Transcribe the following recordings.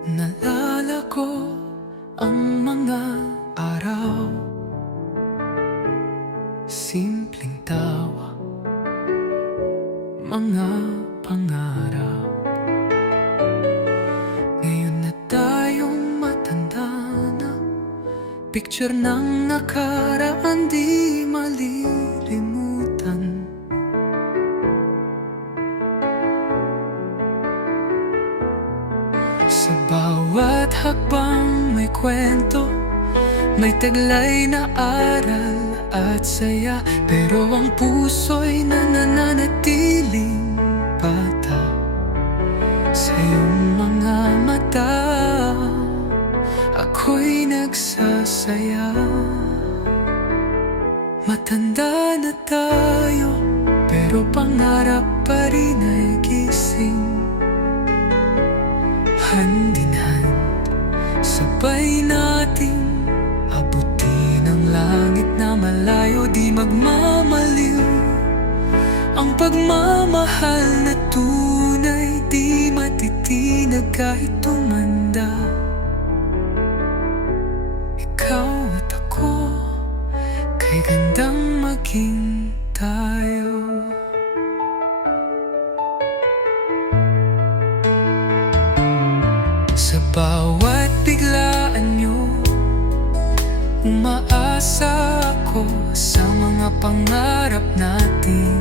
Naalala ko ang mga araw, simpleng tawa, mga pangarap. Ngayon na tayong matanda na, picture ng nakaraan di malilimutan. Sa bawat hakbang may kwento, may taglay na aral at saya, pero ang puso'y nananatiling bata. Sa iyong mga mata, ako'y nagsasaya. Matanda na tayo, pero pangarap pa rin ay gising. Hand in hand, sabay nating abutin ang langit na malayo, di magmamaliw. Ang pagmamahal na tunay, di matitinag kahit tumanda. Ikaw at ako, kay gandang maging tayo. Sa bawat biglaan nyo, umaasa ako sa mga pangarap natin.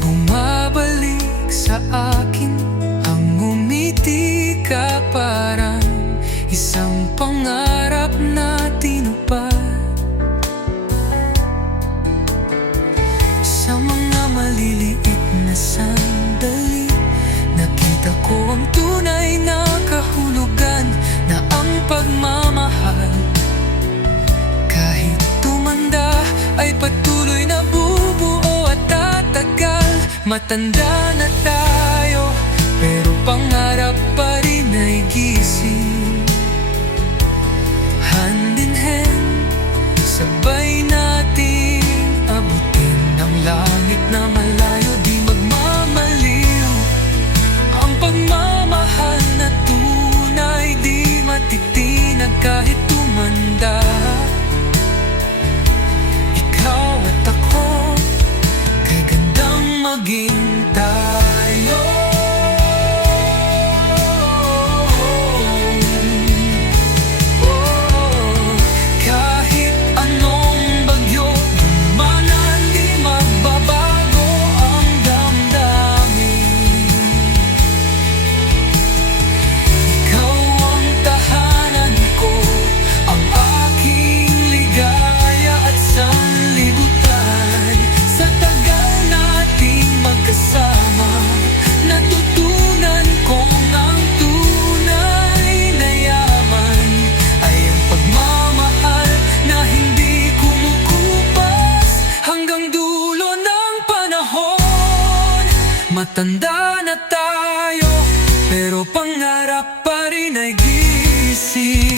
Bumabalik sa akin ang ngumiti ka, parang isang pangarap na tinupad. Sa mga maliliit na sandali, nakita ko ang tunay na kahulugan, na ang pagmamahal kahit tumanda ay patuloy na bubuo at tatagal. Matanda na tayo, pero pangarap pa rin ay gising. Hand in hand, sabay nating abutin ang langit na malayo, di magmamaliw. Ang pagmamahal na tunay, di matitinag kahit tumanda. Ikaw at ako, kay gandang maging tayo. Kahit anong bagyo dumanan, di magbabago ang damdamin. Ikaw ang tahanan ko, ang aking ligaya at sanlibutan. Sa tagal nating magkasama, natutunan kong ang tunay na yaman ay ang pagmamahal na hindi kumukupas hanggang dulo ng panahon. Matanda na tayo, pero pangarap pa rin ay gising.